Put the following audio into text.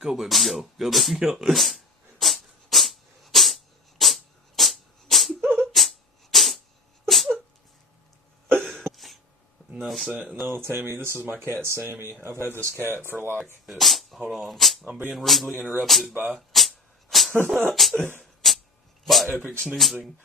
Go, baby, go. Go, baby, go. No, Tammy, this is my cat, Sammy. I've had this cat for hold on. I'm being rudely interrupted by epic sneezing.